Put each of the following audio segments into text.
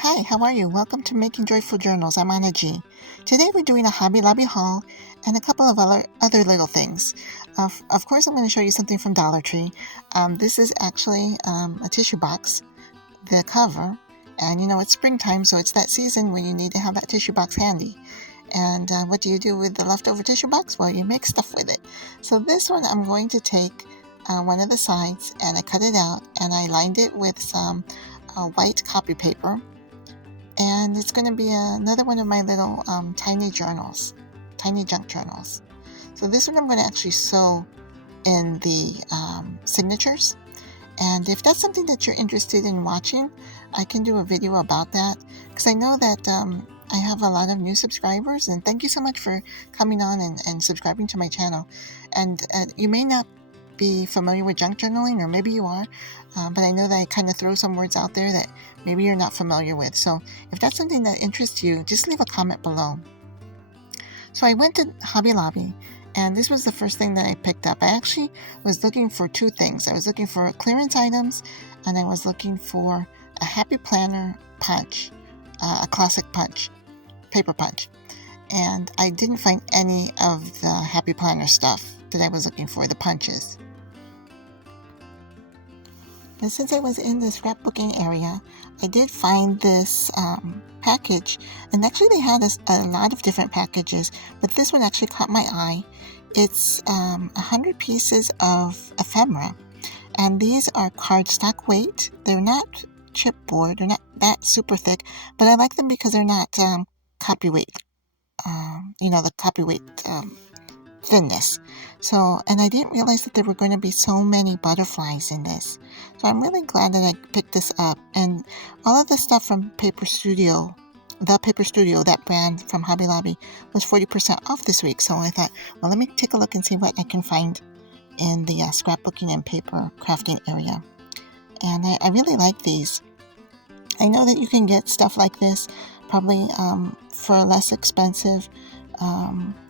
Hi, how are you? Welcome to Making Joyful Journals. I'm Anna G. Today we're doing a Hobby Lobby haul and a couple of other little things. Of course, I'm going to show you something from Dollar Tree. This is actually a tissue box, the cover, and it's springtime, so it's that season when you need to have that tissue box handy. And what do you do with the leftover tissue box? Well, you make stuff with it. So this one, I'm going to take one of the sides and I cut it out and I lined it with some white copy paper. And it's going to be another one of my little tiny journals, tiny junk journals. So this one I'm going to actually sew in the signatures. And if that's something that you're interested in watching, I can do a video about that, because I know that I have a lot of new subscribers, and thank you so much for coming on and subscribing to my channel. And you may not be familiar with junk journaling, or maybe you are, but I know that I kind of throw some words out there that maybe you're not familiar with. So if that's something that interests you, just leave a comment below. So I went to Hobby Lobby, and this was the first thing that I picked up. I actually was looking for two things. I was looking for clearance items, and I was looking for a Happy Planner punch, a classic punch, paper punch. And I didn't find any of the Happy Planner stuff that I was looking for, the punches. And since I was in the scrapbooking area, I did find this package, and actually they had a lot of different packages, but this one actually caught my eye. It's 100 pieces of ephemera, and these are cardstock weight. They're not chipboard, they're not that super thick, but I like them because they're not copy weight, the copy weight thinness. So, and I didn't realize that there were going to be so many butterflies in this. So I'm really glad that I picked this up. And all of the stuff from Paper Studio, that brand from Hobby Lobby, was 40% off this week. So I thought, well, let me take a look and see what I can find in the scrapbooking and paper crafting area. And I really like these. I know that you can get stuff like this probably for a less expensive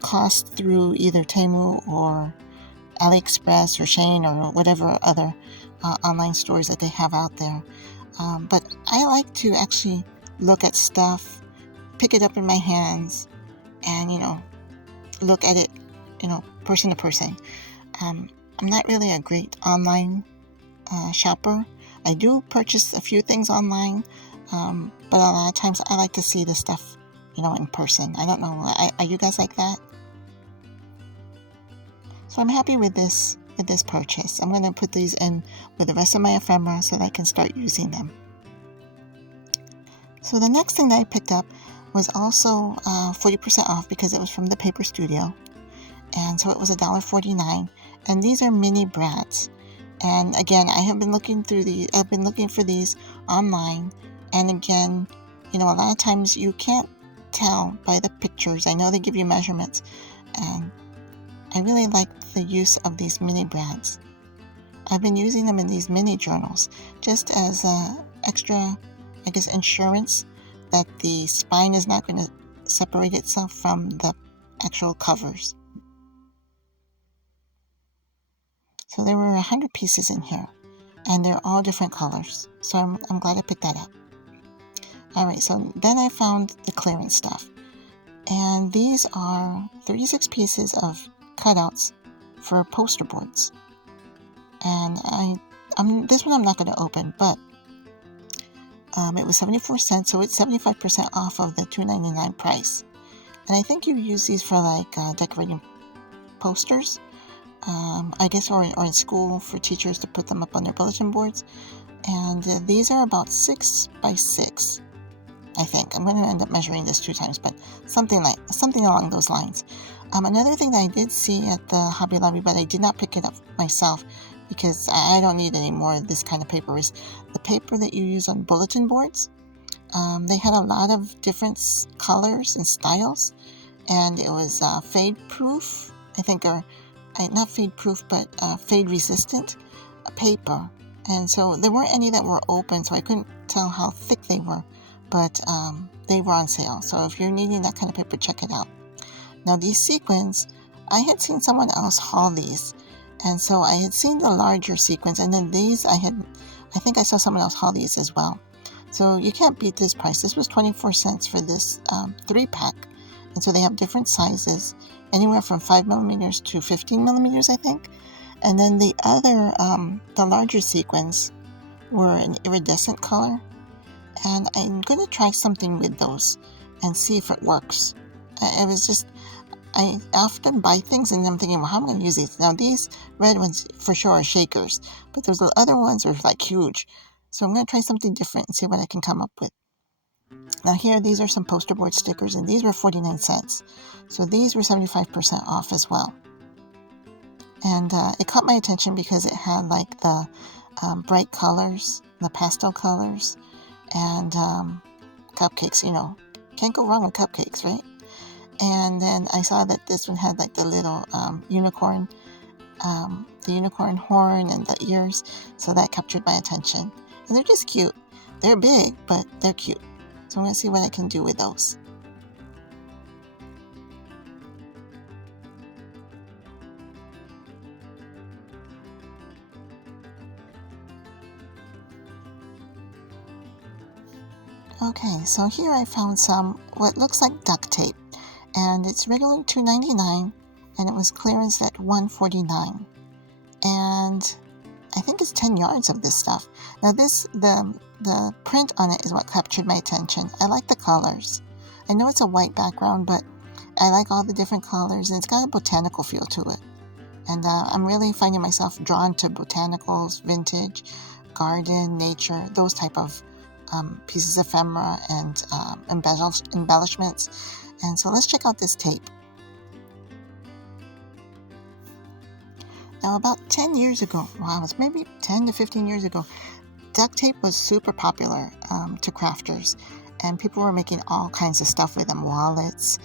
cost through either Temu or AliExpress or Shein or whatever other online stores that they have out there. But I like to actually look at stuff, pick it up in my hands, and look at it, person to person. I'm not really a great online shopper. I do purchase a few things online, but a lot of times I like to see the stuff in person. I don't know. Are you guys like that? So I'm happy with this purchase. I'm going to put these in with the rest of my ephemera so that I can start using them. So the next thing that I picked up was also 40% off because it was from the Paper Studio. And so it was $1.49. And these are mini brads. And again, I've been looking for these online. And again, a lot of times you can't tell by the pictures. I know they give you measurements, and I really like the use of these mini brads. I've been using them in these mini journals just as extra, insurance that the spine is not going to separate itself from the actual covers. So there were 100 pieces in here, and they're all different colors. So I'm glad I picked that up. Alright, so then I found the clearance stuff. And these are 36 pieces of cutouts for poster boards. And this one I'm not going to open, but it was 74 cents, so it's 75% off of the $2.99 price. And I think you use these for decorating posters, or in school for teachers to put them up on their bulletin boards. And these are about 6 by 6. I think I'm going to end up measuring this 2 times, but something along those lines. Another thing that I did see at the Hobby Lobby, but I did not pick it up myself because I don't need any more of this kind of paper, is the paper that you use on bulletin boards. They had a lot of different colors and styles, and it was fade proof, I think, or not fade proof, but fade resistant paper. And so there weren't any that were open, so I couldn't tell how thick they were. But they were on sale. So if you're needing that kind of paper, check it out. Now these sequins, I had seen someone else haul these. And so I had seen the larger sequins, and then these I think I saw someone else haul these as well. So you can't beat this price. This was 24 cents for this 3-pack. And so they have different sizes, anywhere from 5 millimeters to 15 millimeters, I think. And then the other, the larger sequins were an iridescent color. And I'm going to try something with those and see if it works. It was just, I often buy things and I'm thinking, well, how am I going to use these? Now, these red ones for sure are shakers, but those other ones are like huge. So I'm going to try something different and see what I can come up with. Now here, these are some poster board stickers, and these were 49 cents. So these were 75% off as well. And it caught my attention because it had like the bright colors, the pastel colors, and cupcakes, you know. Can't go wrong with cupcakes, right? And then I saw that this one had like the little unicorn, the unicorn horn and the ears. So that captured my attention. And they're just cute. They're big, but they're cute. So I'm going to see what I can do with those. Okay, so here I found some what looks like duct tape, and it's regularly $2.99, and it was clearance at $1.49, and I think it's 10 yards of this stuff. Now the print on it is what captured my attention. I like the colors. I know it's a white background, but I like all the different colors, and it's got a botanical feel to it. And I'm really finding myself drawn to botanicals, vintage, garden, nature, those type of pieces of ephemera and embellishments. And so let's check out this tape. Now, about 10 years ago, wow, it's maybe 10 to 15 years ago, duct tape was super popular to crafters, and people were making all kinds of stuff with them: wallets,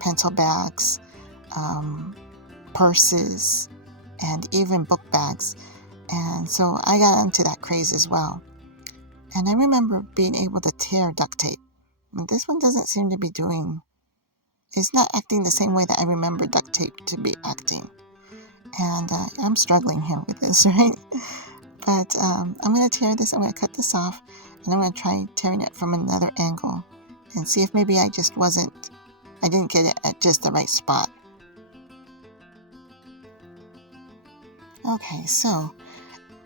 pencil bags, purses, and even book bags. And so I got into that craze as well. And I remember being able to tear duct tape. But this one doesn't seem to be doing, it's not acting the same way that I remember duct tape to be acting. And I'm struggling here with this, right? But I'm going to tear this, I'm going to cut this off, and I'm going to try tearing it from another angle and see if maybe I didn't get it at just the right spot. Okay, so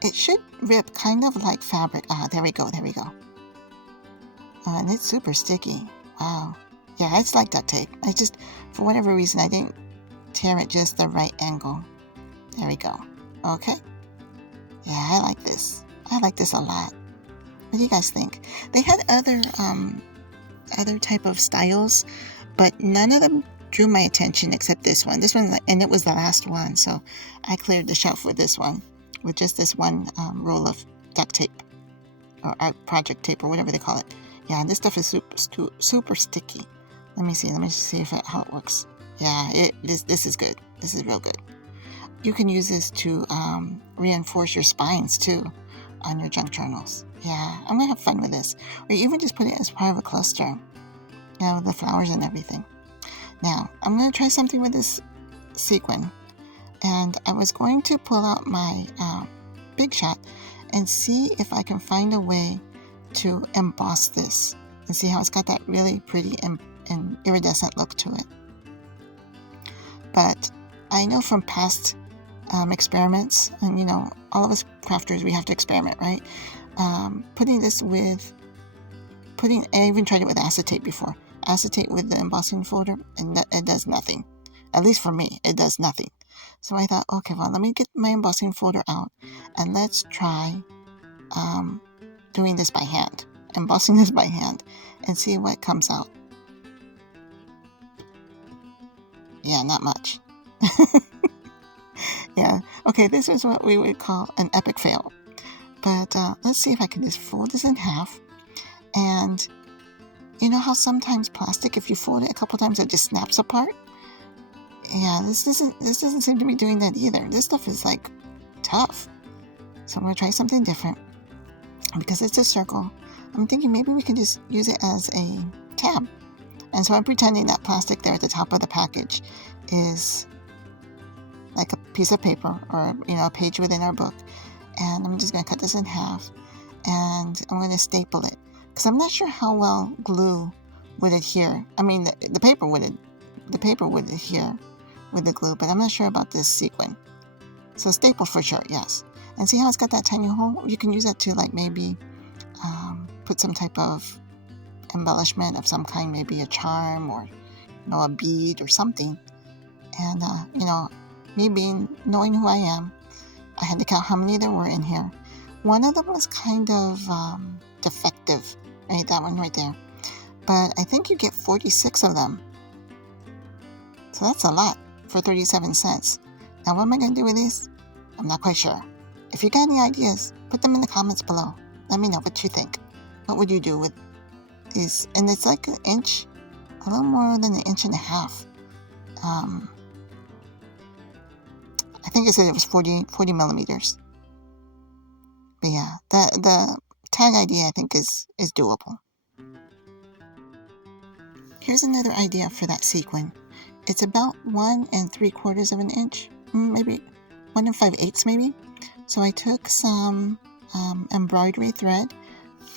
it should rip kind of like fabric. Ah, there we go. And it's super sticky. Wow. Yeah, it's like duct tape. I just, for whatever reason, I didn't tear it just the right angle. There we go. Okay. Yeah, I like this. I like this a lot. What do you guys think? They had other type of styles, but none of them drew my attention except this one. This one, and it was the last one, so I cleared the shelf with this one, with just this one roll of duct tape, or project tape, or whatever they call it. Yeah, this stuff is super sticky. Let me see how it works. Yeah, this is good. This is real good. You can use this to reinforce your spines too on your junk journals. Yeah, I'm gonna have fun with this. Or even just put it as part of a cluster. You know, the flowers and everything. Now, I'm gonna try something with this sequin. And I was going to pull out my Big Shot and see if I can find a way to emboss this and see how it's got that really pretty and iridescent look to it. But I know from past experiments, and you know, all of us crafters, we have to experiment, right? Putting this with, I even tried it with acetate before. Acetate with the embossing folder, and it does nothing. At least for me, it does nothing. So I thought, okay, well, let me get my embossing folder out, and let's try doing this by hand, embossing this by hand, and see what comes out. Yeah, not much. Yeah, okay, this is what we would call an epic fail. But let's see if I can just fold this in half. And you know how sometimes plastic, if you fold it a couple times, it just snaps apart? Yeah, this doesn't seem to be doing that either. This stuff is like tough. So I'm going to try something different. Because it's a circle, I'm thinking maybe we can just use it as a tab. And so I'm pretending that plastic there at the top of the package is like a piece of paper, or you know, a page within our book. And I'm just going to cut this in half. and I'm going to staple it because I'm not sure how well glue would adhere. I mean, the paper would adhere with the glue, but I'm not sure about this sequin. So staple for sure, yes. And see how it's got that tiny hole? You can use that to like maybe put some type of embellishment of some kind, maybe a charm or a bead or something. And me knowing who I am, I had to count how many there were in here. One of them was kind of defective, right? That one right there. But I think you get 46 of them. So that's a lot for 37 cents. Now, what am I going to do with these? I'm not quite sure. If you got any ideas, put them in the comments below. Let me know what you think. What would you do with these? And it's like an inch, a little more than an inch and a half. I think I said it was 40 millimeters. But yeah, the tag idea I think is doable. Here's another idea for that sequin. It's about 1 3/4 of an inch, maybe 1 5/8 maybe. So I took some embroidery thread,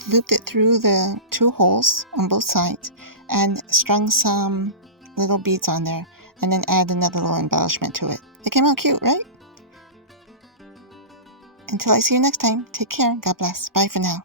looped it through the 2 holes on both sides, and strung some little beads on there, and then add another little embellishment to it. It came out cute, right? Until I see you next time, take care. God bless. Bye for now.